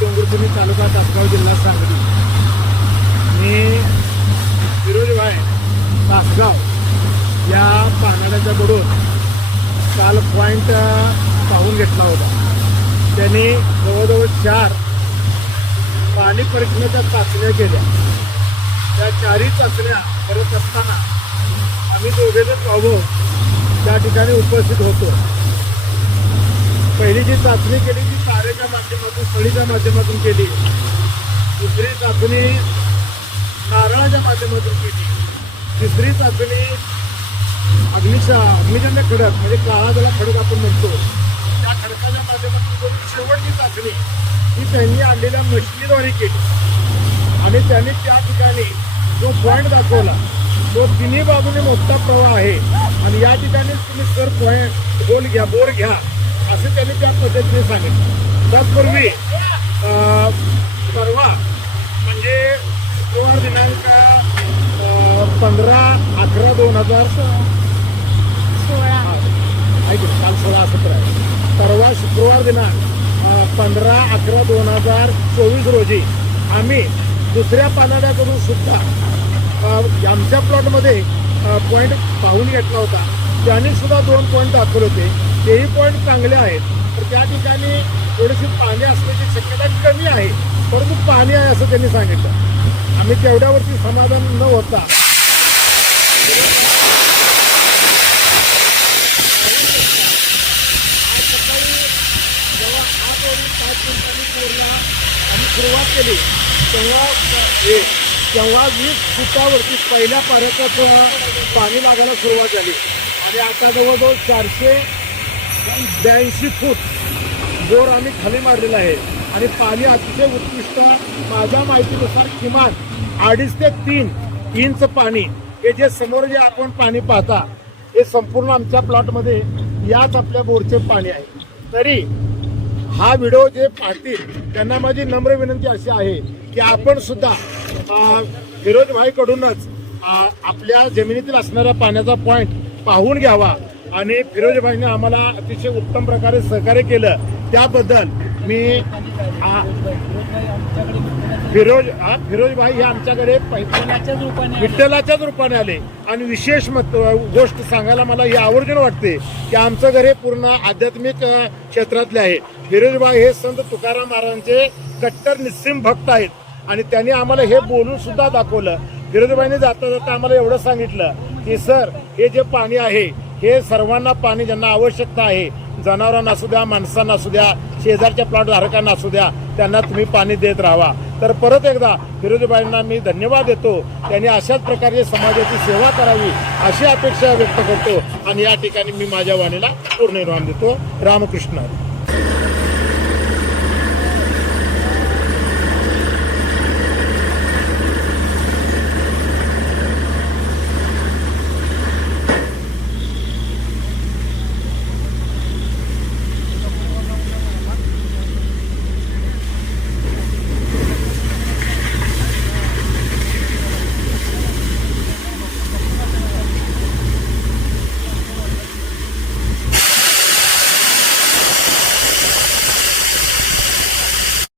डोंगरपुरी तालुका तासगाव जिल्हा सांगली. मी फिरोजभाई तासगाव या पानाड्याच्या काल पॉईंट पाहून घेतला होता. त्यांनी जवळजवळ चार पाणी परीक्षणाच्या चाचण्या केल्या. त्या चारही चाचण्या करत असताना आम्ही दोघेजण भाऊ त्या ठिकाणी उपस्थित होतो. पहिली जी चाचणी केली ती तारेच्या माध्यमातून फळीच्या माध्यमातून केली. दुसरी चाचणी नारळाच्या माध्यमातून केली. तिसरी चाचणी अग्निशा अग्निजन्य खडक म्हणजे काळा ज्याला खडक आपण म्हणतो. त्या खडकाच्या माध्यमातून करून शेवटची चाचणी ही त्यांनी आणलेल्या मशिनीद्वारे केली. आणि त्यांनी त्या ठिकाणी जो पॉईंट दाखवला तो तिन्ही बाजूने मोठा प्रवाह आहे. आणि या ठिकाणी तुम्ही सर पॉईंट बोल घ्या बोर घ्या असं त्यांनी त्या पद्धतीने सांगितलं. त्याचपूर्वी अं, परवा म्हणजे शुक्रवार दिनांक पंधरा अकरा दोन हजार सोळा. ऐक काल सोळा सतरा आहे. परवा शुक्रवार दिनांक पंधरा अकरा दोन हजार चोवीस रोजी आम्ही दुसऱ्या पानाड्याकडून सुद्धा आमच्या प्लॉटमध्ये पॉईंट पाहून घेतला होता. त्यांनी सुद्धा दोन पॉईंट दाखवले होते. तेही पॉईंट चांगले आहेत. तर त्या ठिकाणी थोडीशी पाणी असण्याची शक्यता कमी आहे. परंतु पाणी आहे असं त्यांनी सांगितलं. आम्ही तेवढ्यावरती समाधान न होता जेव्हा आम्ही सुरुवात केली तेव्हा हे तेव्हा वीस फुटावरती पहिल्या पाण्याचा पाणी लागायला सुरुवात झाली. आणि आता जवळजवळ चारशे ब्याऐंशी फूट बोर आम्ही खाली मारलेला आहे. आणि पाणी अतिशय उत्कृष्ट माझ्या माहितीनुसार किमान अडीच ते तीन इंच पाणी हे जे समोर जे आपण पाणी पाहता हे संपूर्ण आमच्या प्लॉटमध्ये याच आपल्या बोरचे पाणी आहे. तरी हा व्हिडिओ जे पाहतील त्यांना माझी नम्र विनंती अशी आहे की आपण सुद्धा फिरोजभाईकडूनच आपल्या जमिनीतील असणाऱ्या पाण्याचा पॉईंट पाहून घ्यावा. आणि फिरोज भाईने आम्हाला अतिशय उत्तम प्रकारे सहकार्य केलं. त्याबद्दल मी आ, फिरोज हा फिरोज भाई हे आमच्याकडे विठ्ठलाच्याच रूपाने आले. विठ्ठलाच्याच रूपाने आले. आणि विशेष मत गोष्ट सांगायला मला ही आवर्जून वाटते की आमचं घर हे पूर्ण आध्यात्मिक क्षेत्रातले आहे. फिरोजबाई हे संत तुकाराम महाराजांचे कट्टर निस्सिम भक्त आहेत. आणि त्यांनी आम्हाला हे बोलून सुद्धा दाखवलं. फिरोजबाईने जाता जाता आम्हाला एवढं सांगितलं की सर हे जे पाणी आहे हे सर्वांना पाणी ज्यांना आवश्यकता आहे जनावरांना असू द्या माणसांना असू द्या शेजारच्या प्लॉट धारकांना असू द्या त्यांना तुम्ही पाणी देत राहा. तर परत एकदा फिरोजीबाईंना मी धन्यवाद देतो. त्यांनी अशाच प्रकारे समाजाची सेवा करावी अशी अपेक्षा व्यक्त करतो. आणि या ठिकाणी मी माझ्या वाणीला पूर्ण विराम देतो. रामकृष्ण.